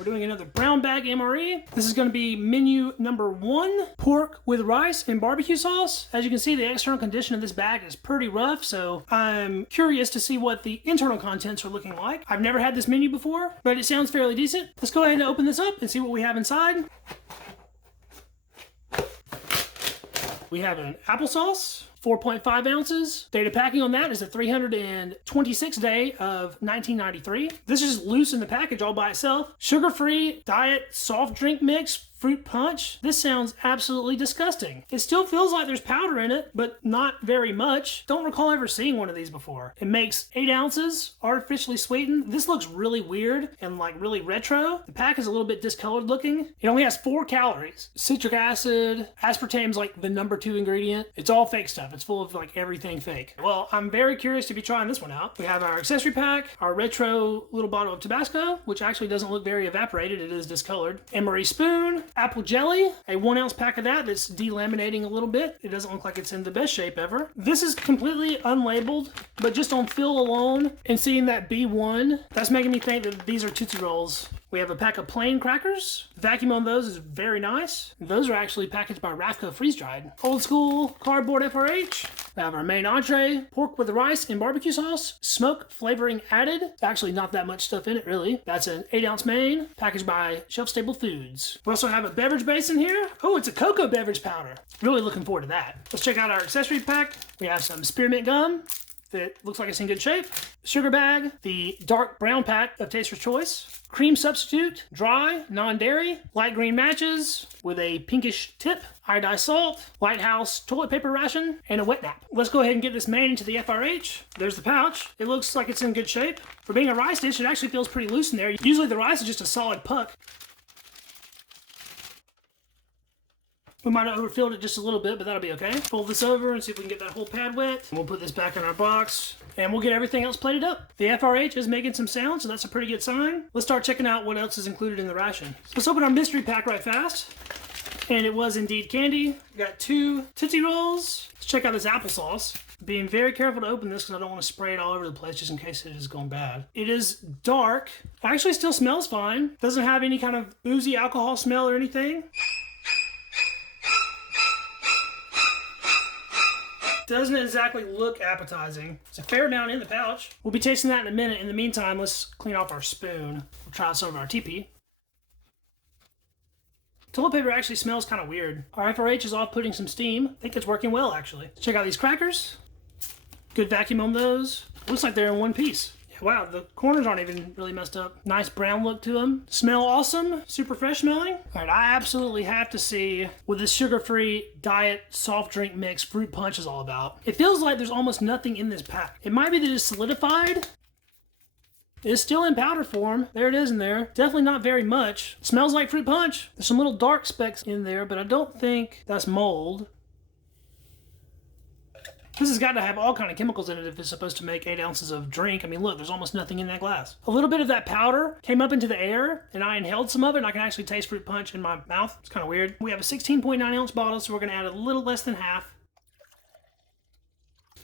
We're doing another brown bag MRE. This is going to be menu number 1, pork with rice and barbecue sauce. As you can see, the external condition of this bag is pretty rough, so I'm curious to see what the internal contents are looking like. I've never had this menu before, but it sounds fairly decent. Let's go ahead and open this up and see what we have inside. We have an applesauce, 4.5 ounces. Date of packing on that is the 326th day of 1993. This is loose in the package all by itself. Sugar-free diet soft drink mix, fruit punch. This sounds absolutely disgusting. It still feels like there's powder in it, but not very much. Don't recall ever seeing one of these before. It makes 8 ounces, artificially sweetened. This looks really weird and like really retro. The pack is a little bit discolored looking. It only has 4 calories. Citric acid, aspartame's like the number 2 ingredient. It's all fake stuff. It's full of like everything fake. Well, I'm very curious to be trying this one out. We have our accessory pack, our retro little bottle of Tabasco, which actually doesn't look very evaporated. It is discolored. MRE spoon, apple jelly, a 1 ounce pack of that that's delaminating a little bit. It doesn't look like it's in the best shape ever. This is completely unlabeled, but just on feel alone and seeing that B1, that's making me think that these are Tootsie Rolls. We have a pack of plain crackers. The vacuum on those is very nice. Those are actually packaged by Rafco Freeze Dried. Old school cardboard FRH. We have our main entree, pork with rice and barbecue sauce, smoke flavoring added. Actually not that much stuff in it really. That's an 8 ounce main, packaged by Shelf Stable Foods. We also have a beverage base in here. Oh, it's a cocoa beverage powder. Really looking forward to that. Let's check out our accessory pack. We have some spearmint gum that looks like it's in good shape. Sugar bag, the dark brown pack of Taster's Choice. Cream substitute, dry, non-dairy. Light green matches with a pinkish tip. Iodized salt, Lighthouse toilet paper ration, and a wet nap. Let's go ahead and get this main into the FRH. There's the pouch. It looks like it's in good shape. For being a rice dish, it actually feels pretty loose in there. Usually the rice is just a solid puck. We might have overfilled it just a little bit, but that'll be okay. Fold this over and see if we can get that whole pad wet. And we'll put this back in our box, and we'll get everything else plated up. The FRH is making some sound, so that's a pretty good sign. Let's start checking out what else is included in the ration. Let's open our mystery pack right fast. And it was indeed candy. We got 2 Tootsie Rolls. Let's check out this applesauce. Being very careful to open this because I don't want to spray it all over the place just in case it is going bad. It is dark. It actually still smells fine. Doesn't have any kind of boozy alcohol smell or anything. Doesn't exactly look appetizing. There's a fair amount in the pouch. We'll be tasting that in a minute. In the meantime, let's clean off our spoon. We'll try some of our TP. Toilet paper actually smells kind of weird. Our FRH is off putting some steam. I think it's working well, actually. Let's check out these crackers. Good vacuum on those. Looks like they're in one piece. Wow, the corners aren't even really messed up. Nice brown look to them. Smell awesome. Super fresh smelling. All right, I absolutely have to see what this sugar-free diet soft drink mix fruit punch is all about. It feels like there's almost nothing in this pack. It might be that it's solidified. It's still in powder form. There it is in there. Definitely not very much. It smells like fruit punch. There's some little dark specks in there, but I don't think that's mold. This has got to have all kind of chemicals in it if it's supposed to make 8 ounces of drink. I mean, look, there's almost nothing in that glass. A little bit of that powder came up into the air, and I inhaled some of it, and I can actually taste fruit punch in my mouth. It's kind of weird. We have a 16.9 ounce bottle, so we're going to add a little less than half.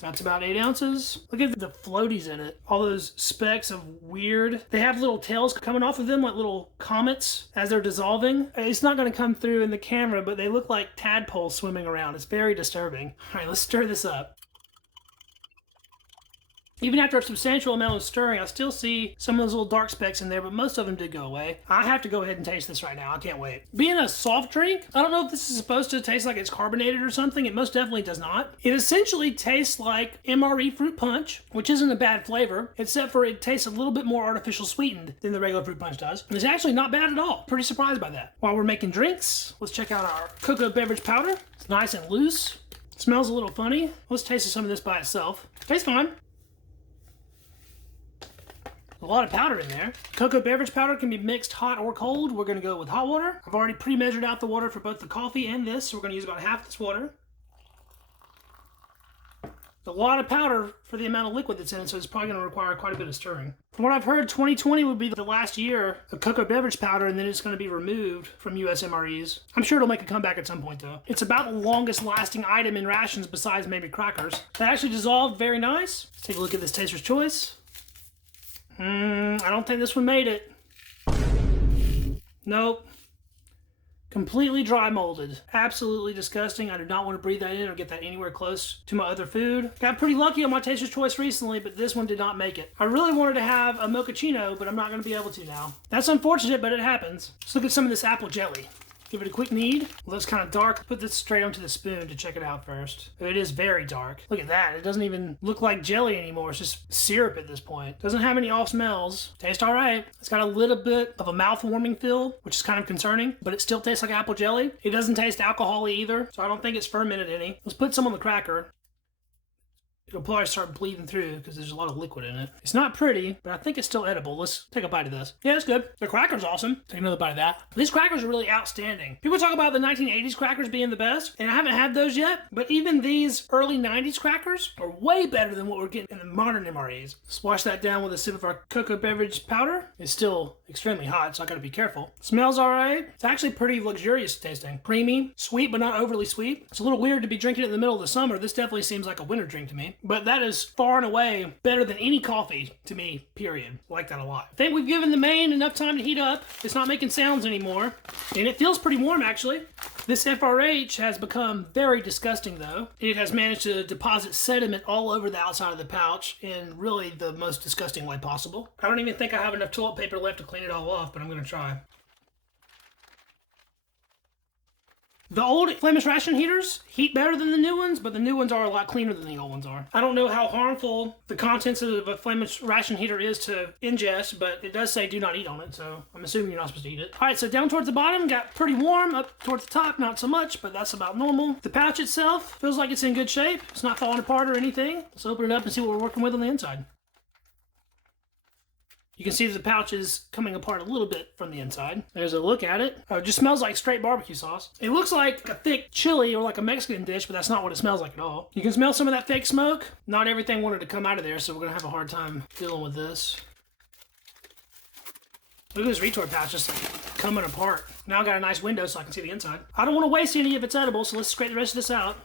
That's about 8 ounces. Look at the floaties in it. All those specks of weird. They have little tails coming off of them like little comets as they're dissolving. It's not going to come through in the camera, but they look like tadpoles swimming around. It's very disturbing. All right, let's stir this up. Even after a substantial amount of stirring, I still see some of those little dark specks in there, but most of them did go away. I have to go ahead and taste this right now. I can't wait. Being a soft drink, I don't know if this is supposed to taste like it's carbonated or something. It most definitely does not. It essentially tastes like MRE fruit punch, which isn't a bad flavor, except for it tastes a little bit more artificial sweetened than the regular fruit punch does. And it's actually not bad at all. Pretty surprised by that. While we're making drinks, let's check out our cocoa beverage powder. It's nice and loose. It smells a little funny. Let's taste some of this by itself. Tastes fine. A lot of powder in there. Cocoa beverage powder can be mixed hot or cold. We're going to go with hot water. I've already pre-measured out the water for both the coffee and this, so we're going to use about half this water. A lot of powder for the amount of liquid that's in it, so it's probably going to require quite a bit of stirring. From what I've heard, 2020 would be the last year of cocoa beverage powder, and then it's going to be removed from US MREs. I'm sure it'll make a comeback at some point, though. It's about the longest lasting item in rations besides maybe crackers. That actually dissolved very nice. Let's take a look at this Taster's Choice. I don't think this one made it. Nope. Completely dry molded. Absolutely disgusting. I do not want to breathe that in or get that anywhere close to my other food. Got pretty lucky on my Taster's Choice recently, but this one did not make it. I really wanted to have a mochaccino, but I'm not going to be able to now. That's unfortunate, but it happens. Let's look at some of this apple jelly. Give it a quick knead. Well, that's kind of dark. Put this straight onto the spoon to check it out first. It is very dark. Look at that. It doesn't even look like jelly anymore. It's just syrup at this point. Doesn't have any off smells. Tastes all right. It's got a little bit of a mouth-warming feel, which is kind of concerning, but it still tastes like apple jelly. It doesn't taste alcohol-y either, so I don't think it's fermented any. Let's put some on the cracker. It'll probably start bleeding through because there's a lot of liquid in it. It's not pretty, but I think it's still edible. Let's take a bite of this. Yeah, it's good. The cracker's awesome. Take another bite of that. These crackers are really outstanding. People talk about the 1980s crackers being the best, and I haven't had those yet, but even these early 90s crackers are way better than what we're getting in the modern MREs. Let's wash that down with a sip of our cocoa beverage powder. It's still extremely hot, so I gotta be careful. Smells all right. It's actually pretty luxurious tasting. Creamy, sweet, but not overly sweet. It's a little weird to be drinking it in the middle of the summer. This definitely seems like a winter drink to me. But that is far and away better than any coffee to me, period. I like that a lot. I think we've given the main enough time to heat up. It's not making sounds anymore. And it feels pretty warm, actually. This FRH has become very disgusting, though. It has managed to deposit sediment all over the outside of the pouch in really the most disgusting way possible. I don't even think I have enough toilet paper left to clean it all off, but I'm going to try. The old Flemish ration heaters heat better than the new ones, but the new ones are a lot cleaner than the old ones are. I don't know how harmful the contents of a Flemish ration heater is to ingest, but it does say do not eat on it, so I'm assuming you're not supposed to eat it. All right, so down towards the bottom, got pretty warm. Up towards the top, not so much, but that's about normal. The pouch itself feels like it's in good shape. It's not falling apart or anything. Let's open it up and see what we're working with on the inside. You can see the pouch is coming apart a little bit from the inside. There's a look at it. Oh, it just smells like straight barbecue sauce. It looks like a thick chili or like a Mexican dish, but that's not what it smells like at all. You can smell some of that fake smoke. Not everything wanted to come out of there, so we're gonna have a hard time dealing with this. Look at this retort pouch just coming apart. Now I got a nice window so I can see the inside. I don't want to waste any if it's edible, so let's scrape the rest of this out.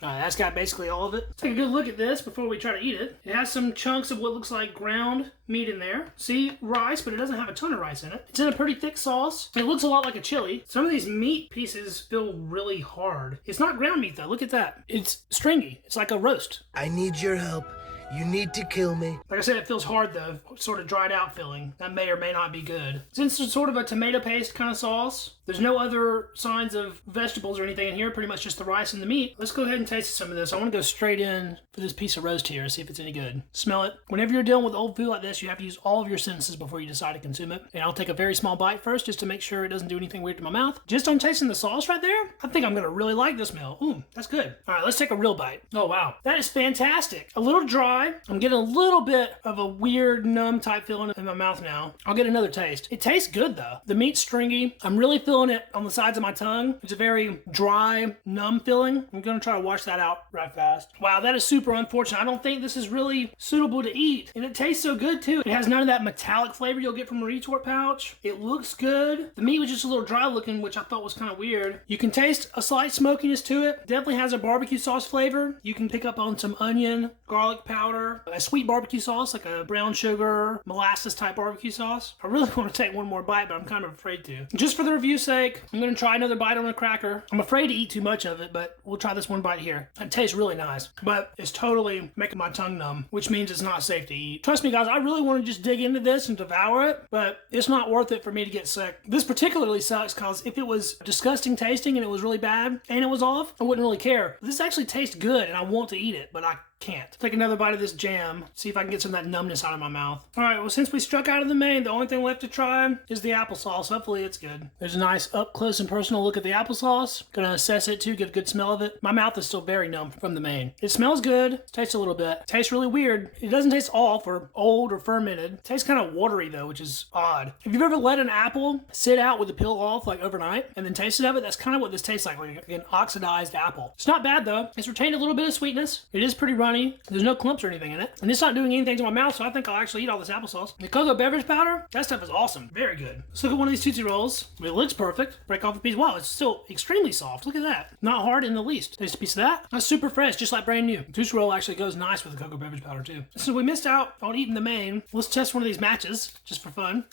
That's got basically all of it. Let's take a good look at this before we try to eat it. It has some chunks of what looks like ground meat in there. See, rice, but it doesn't have a ton of rice in it. It's in a pretty thick sauce. It looks a lot like a chili. Some of these meat pieces feel really hard. It's not ground meat though, look at that. It's stringy, it's like a roast. I need your help. You need to kill me. Like I said, it feels hard though, sort of dried out feeling. That may or may not be good. Since it's sort of a tomato paste kind of sauce, there's no other signs of vegetables or anything in here, pretty much just the rice and the meat. Let's go ahead and taste some of this. I want to go straight in for this piece of roast here and see if it's any good. Smell it. Whenever you're dealing with old food like this, you have to use all of your senses before you decide to consume it. And I'll take a very small bite first just to make sure it doesn't do anything weird to my mouth. Just on tasting the sauce right there, I think I'm going to really like this meal. Ooh, that's good. All right, let's take a real bite. Oh, wow. That is fantastic. A little dry. I'm getting a little bit of a weird numb type feeling in my mouth now. I'll get another taste. It tastes good though. The meat's stringy. I'm really feeling it on the sides of my tongue. It's a very dry, numb feeling. I'm gonna try to wash that out right fast. Wow, that is super unfortunate. I don't think this is really suitable to eat. And it tastes so good too. It has none of that metallic flavor you'll get from a retort pouch. It looks good. The meat was just a little dry looking, which I thought was kind of weird. You can taste a slight smokiness to it. Definitely has a barbecue sauce flavor. You can pick up on some onion, garlic powder, a sweet barbecue sauce, like a brown sugar, molasses type barbecue sauce. I really want to take one more bite, but I'm kind of afraid to. Just for the review's sake, I'm going to try another bite on a cracker. I'm afraid to eat too much of it, but we'll try this one bite here. It tastes really nice, but it's totally making my tongue numb, which means it's not safe to eat. Trust me, guys, I really want to just dig into this and devour it, but it's not worth it for me to get sick. This particularly sucks because if it was disgusting tasting and it was really bad and it was off, I wouldn't really care. This actually tastes good and I want to eat it, but I can't. Take another bite of this jam, see if I can get some of that numbness out of my mouth. All right, well, since we struck out of the main, the only thing left to try is the applesauce. Hopefully it's good. There's a nice up close and personal look at the applesauce. Gonna assess it too, get a good smell of it. My mouth is still very numb from the main. It smells good, tastes a little bit. Tastes really weird. It doesn't taste off or old or fermented. It tastes kind of watery though, which is odd. If you've ever let an apple sit out with the peel off like overnight and then tasted of it, that's kind of what this tastes like an oxidized apple. It's not bad though. It's retained a little bit of sweetness. It is pretty runny. There's no clumps or anything in it. And it's not doing anything to my mouth, so I think I'll actually eat all this applesauce. The cocoa beverage powder, that stuff is awesome. Very good. Let's look at one of these Tootsie Rolls. It looks perfect. Break off a piece. Wow, it's still extremely soft. Look at that. Not hard in the least. Taste a piece of that. That's super fresh, just like brand new. The Tootsie Roll actually goes nice with the cocoa beverage powder too. So we missed out on eating the main. Let's test one of these matches, just for fun.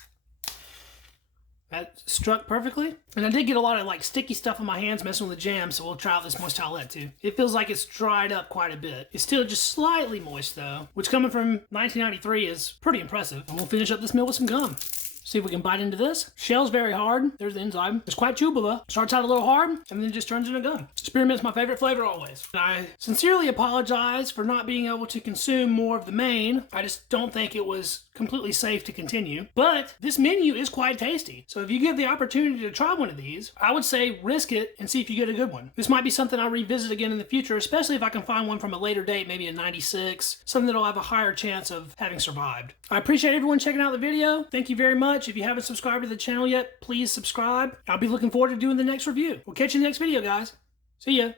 That struck perfectly. And I did get a lot of like sticky stuff on my hands messing with the jam, so we'll try out this moist towelette too. It feels like it's dried up quite a bit. It's still just slightly moist though, which coming from 1993 is pretty impressive. And we'll finish up this meal with some gum. See if we can bite into this. Shell's very hard. There's the inside. It's quite chewable though. Starts out a little hard and then just turns into gum. Spearmint's my favorite flavor always. And I sincerely apologize for not being able to consume more of the main. I just don't think it was completely safe to continue. But this menu is quite tasty. So if you get the opportunity to try one of these, I would say risk it and see if you get a good one. This might be something I'll revisit again in the future, especially if I can find one from a later date, maybe a 96, something that'll have a higher chance of having survived. I appreciate everyone checking out the video. Thank you very much. If you haven't subscribed to the channel yet, please subscribe. I'll be looking forward to doing the next review. We'll catch you in the next video, guys. See ya.